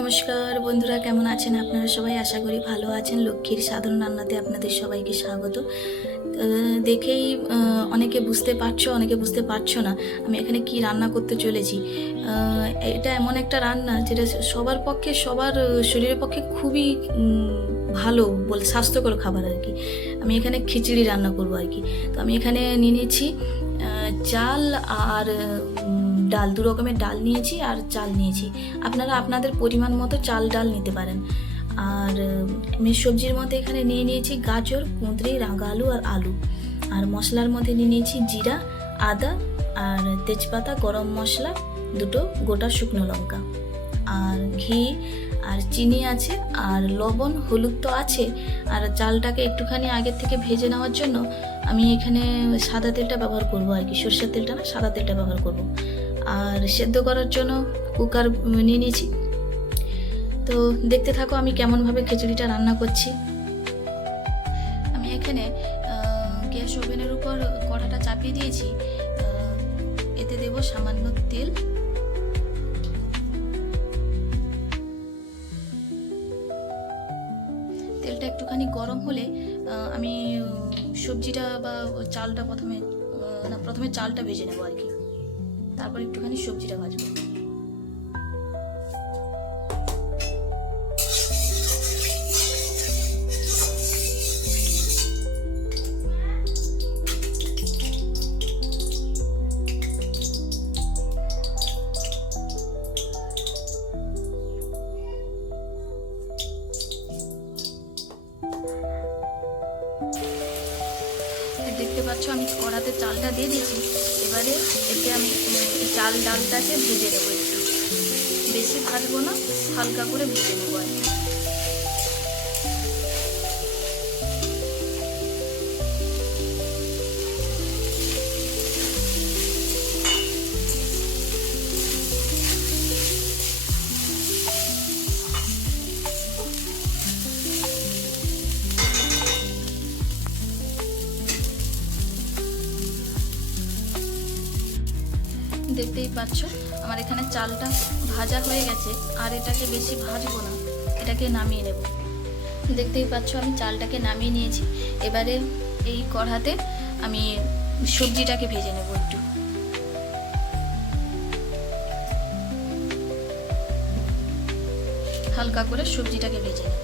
নমস্কার বন্ধুরা, কেমন আছেন আপনারা সবাই? আশা করি ভালো আছেন। লক্ষ্মীর সাধারণ রান্নাতে আপনাদের সবাইকে স্বাগত। দেখেই অনেকে বুঝতে পারছো, অনেকে বুঝতে পারছো না আমি এখানে কি রান্না করতে চলেছি। এটা এমন একটা রান্না যেটা সবার পক্ষে, সবার শরীরের পক্ষে খুবই ভালো বলে, স্বাস্থ্যকর খাবার আর কি। আমি এখানে খিচুড়ি রান্না করবো আর কি। তো আমি এখানে নিয়ে নিয়েছি চাল আর ডাল, দু রকমের ডাল নিয়েছি আর চাল নিয়েছি। আপনারা আপনাদের পরিমাণ মতো চাল ডাল নিতে পারেন। আর আমি সবজির মধ্যে এখানে নিয়ে নিয়েছি গাজর, কুঁদরি, রাঙা আলু আর আলু। আর মশলার মধ্যে নিয়ে নিয়েছি জিরা, আদা আর তেজপাতা, গরম মশলা, দুটো গোটা শুকনো লঙ্কা, আর ঘি আর চিনি আছে, আর লবণ, হলুদ তো আছে। আর চালটাকে একটুখানি আগের থেকে ভেজে নেওয়ার জন্য আমি এখানে সাদা তেলটা ব্যবহার করব আর কি, সর্ষের তেলটা না, সাদা তেলটা ব্যবহার করব। আর সেদ্ধ করার জন্য কুকার নিয়ে নিয়েছি। তো দেখতে থাকো আমি কেমনভাবে খিচুড়িটা রান্না করছি। আমি এখানে গ্যাস ওভেনের উপর কড়াটা চাপিয়ে দিয়েছি। এতে দেব সামান্য তেল। তেলটা একটুখানি গরম হলে আমি সবজিটা বা চালটা প্রথমে চালটা ভেজে নেবো আর কি, তারপর একটুখানি সবজিটা ভাজবো। দেখতে পাচ্ছ আমি কড়াতে চালটা দিয়ে দিয়েছি। এবারে এতে আমি চাল ডালটাকে ভেজে নেবো, একটু বেশি ভাজবো না, হালকা করে ভেজে নেবো আর কি। দেখতেই পাচ্ছ আমার এখানে চালটা ভাজা হয়ে গেছে, আর এটাকে বেশি ভাজবো না, এটাকে নামিয়ে নেব। দেখতেই পাচ্ছ আমি চালটাকে নামিয়ে নিয়েছি। এবারে এই কড়াতে আমি সবজিটাকে ভেজে নেব, একটু হালকা করে সবজিটাকে ভেজে নেব।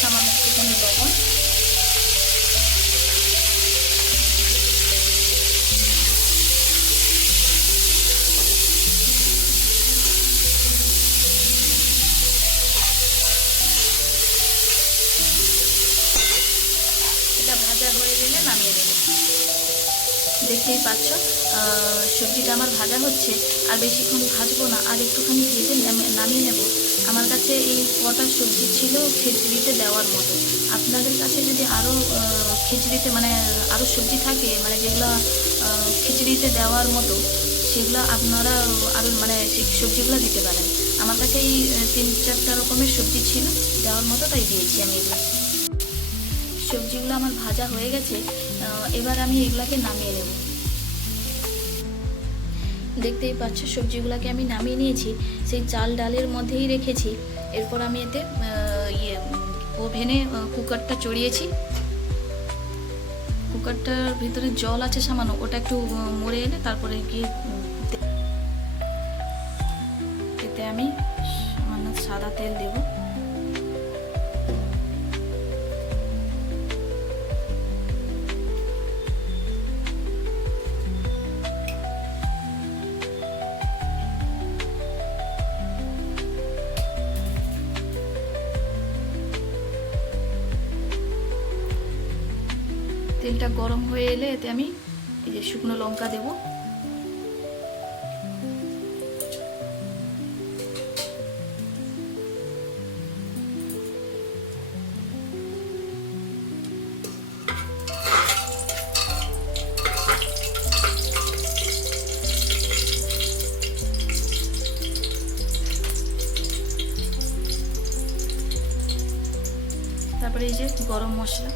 সামান্য একটুখানি লবণ, এটা ভাজা হয়ে গেলে নামিয়ে দেবো। দেখতেই পাচ্ছ সবজিটা আমার ভাজা হচ্ছে, আর বেশিক্ষণ ভাজবো না, আর একটুখানি ভেজে নামিয়ে নেব। আমার কাছে এই কটা সবজি ছিল খিচুড়িতে দেওয়ার মতো। আপনাদের কাছে যদি আরও খিচুড়িতে আরও সবজি থাকে, যেগুলো খিচুড়িতে দেওয়ার মতো, সেগুলো আপনারা আরও সেই সবজিগুলো দিতে পারেন। আমার কাছে এই 3-4টা রকমের সবজি ছিল দেওয়ার মতো, তাই দিয়েছি আমি এগুলো। সবজিগুলো আমার ভাজা হয়ে গেছে, এবার আমি এগুলাকে নামিয়ে নেব। দেখতেই পাচ্ছ সবজিগুলোকে আমি নামিয়ে নিয়েছি, সেই চাল ডালের মধ্যেই রেখেছি। এরপর আমি এতে ওভেনে কুকারটা চড়িয়েছি। কুকারটার ভিতরে জল আছে সামান্য, ওটা একটু মরে এলে তারপরে গিয়ে এতে আমি সামান্য সাদা তেল দেবো। তেলটা গরম হয়ে এলে এতে আমি এই যে শুকনো লঙ্কা দেব, তারপরে এই যে গরম মশলা,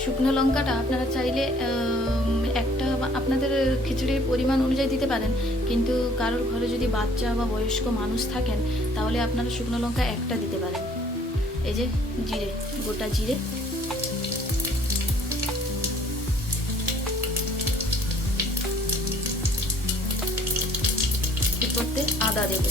শুকনো লঙ্কাটা আপনারা চাইলে একটা আপনাদের খিচুড়ির পরিমাণ অনুযায়ী দিতে পারেন, কিন্তু কারোর ঘরে যদি বাচ্চা বা বয়স্ক মানুষ থাকেন তাহলে আপনারা শুকনো লঙ্কা একটা দিতে পারেন। এই যে জিরে, গোটা জিরে, এরপরতে আদা দেবো,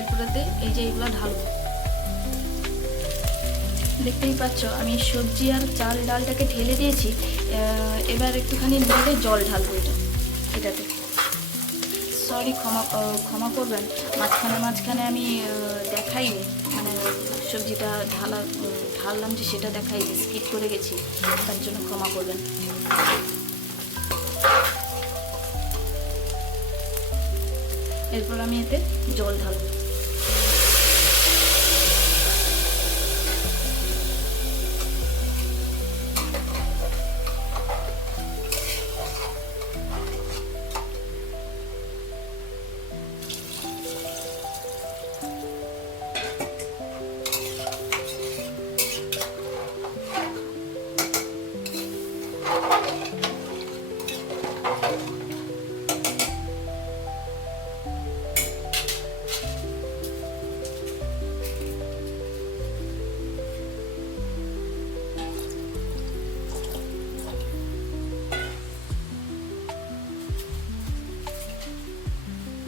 এরপরেতে এই যে এগুলো ঢালবো। দেখতেই পাচ্ছ আমি সবজি আর চাল ডালটাকে ঢেলে দিয়েছি, এবার একটুখানি নেড়ে জল ঢালবো এটাতে। সরি, ক্ষমা করবেন, মাঝখানে আমি দেখাইনি, মানে সবজিটা ঢাললাম যে সেটা দেখাইনি, স্কিপ করে গেছি, তার জন্য ক্ষমা করবেন। এরপর আমি এতে জল ঢালবো।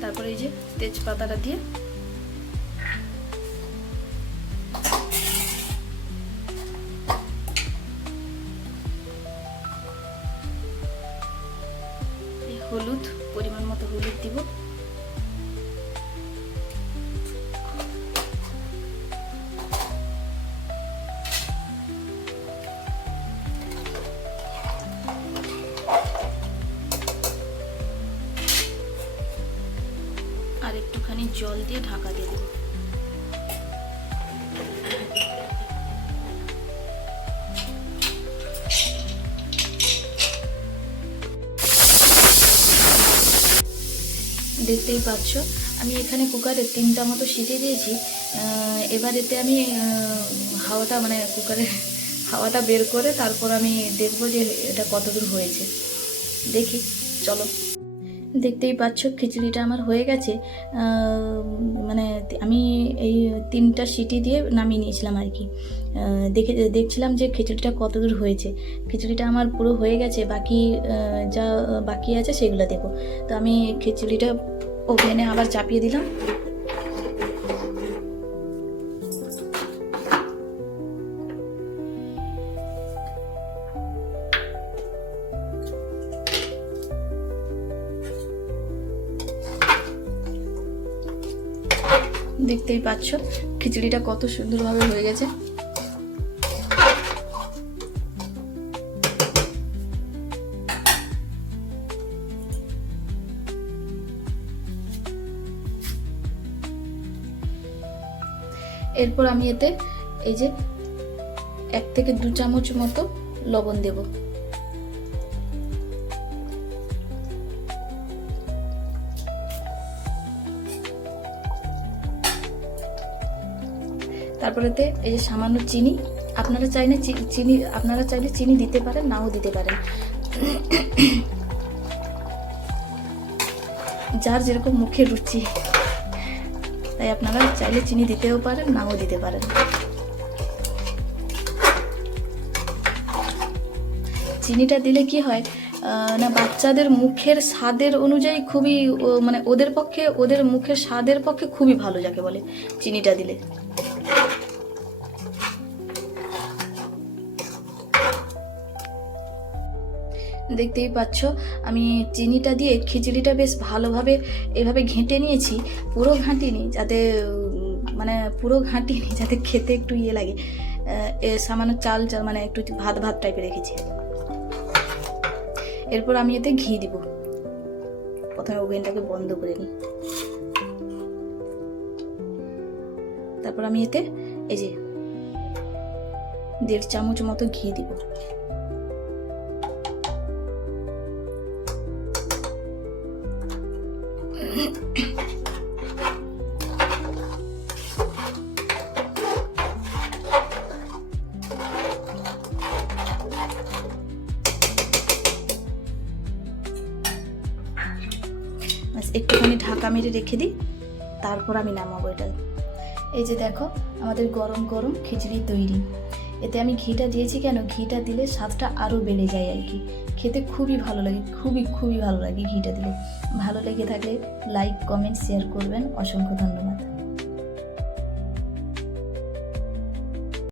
তারপরে এই যে তেজপাতাটা দিয়ে হলুদ, পরিমাণ মতো হলুদ দিব, আর একটুখানি জল দিয়ে ঢাকা দিয়ে দেবো। দেখতেই পাচ্ছ আমি এখানে কুকারে 3টা মতো সিটি দিয়েছি। এবার এতে আমি হাওয়াটা, মানে কুকারের হাওয়াটা বের করে তারপর আমি দেখবো যে এটা কতদূর হয়েছে। দেখি, চলো। দেখতেই পাচ্ছ খিচুড়িটা আমার হয়ে গেছে, মানে আমি এই 3টা সিটি দিয়ে নামিয়ে নিয়েছিলাম আর কি। দেখছিলাম যে খিচুড়িটা কতদূর হয়েছে। খিচুড়িটা আমার পুরো হয়ে গেছে, বাকি যা বাকি আছে সেগুলো দেবো। তো আমি খিচুড়িটা ওভেনে আবার চাপিয়ে দিলাম। দেখতেই পাচ্ছ খিচুড়িটা কত সুন্দরভাবে হয়ে গেছে। এরপর আমি এতে এই যে 1 থেকে 2 চামচ মতো লবণ দেব। তারপরে এই যে সামান্য চিনি, আপনারা চাইলে চিনি দিতে পারেন, নাও দিতে পারেন, যার যেরকম মুখের রুচি, তাই আপনারা চাইলে চিনি দিতেও পারেন, নাও দিতে পারেন। চিনিটা দিলে কি হয় না, বাচ্চাদের মুখের স্বাদের অনুযায়ী খুবই, মানে ওদের মুখের স্বাদের পক্ষে খুবই ভালো, যাকে বলে চিনিটা দিলে। দেখতেই পাচ্ছ আমি চিনিটা দিয়ে খিচুড়িটা বেশ ভালোভাবে এভাবে ঘেঁটে নিয়েছি, পুরো ঘাঁটিনি যাতে মানে পুরো ঘাঁটিনি যাতে খেতে একটু ইয়ে লাগে। সামান্য চাল মানে একটু ভাত ভাত টাইপের রেখেছি। এরপর আমি এতে ঘি দিব। প্রথমে ওভেনটাকে বন্ধ করে নিই। তারপর আমি এতে এই যে 1.5 চামচ মতো ঘি দিব। একটুখানি ঢাকা মেরে রেখে দিই, তারপর আমি নামাবো এটা। এই যে দেখো আমাদের গরম গরম খিচুড়ি তৈরি। এতে আমি ঘিটা দিয়েছি কেন, ঘিটা দিলে স্বাদটা আরও বেড়ে যায় আর কি, খেতে খুবই ভালো লাগে, খুবই ভালো লাগে ঘিটা দিলে। ভালো লেগে থাকলে লাইক কমেন্ট শেয়ার করবেন। অসংখ্য ধন্যবাদ।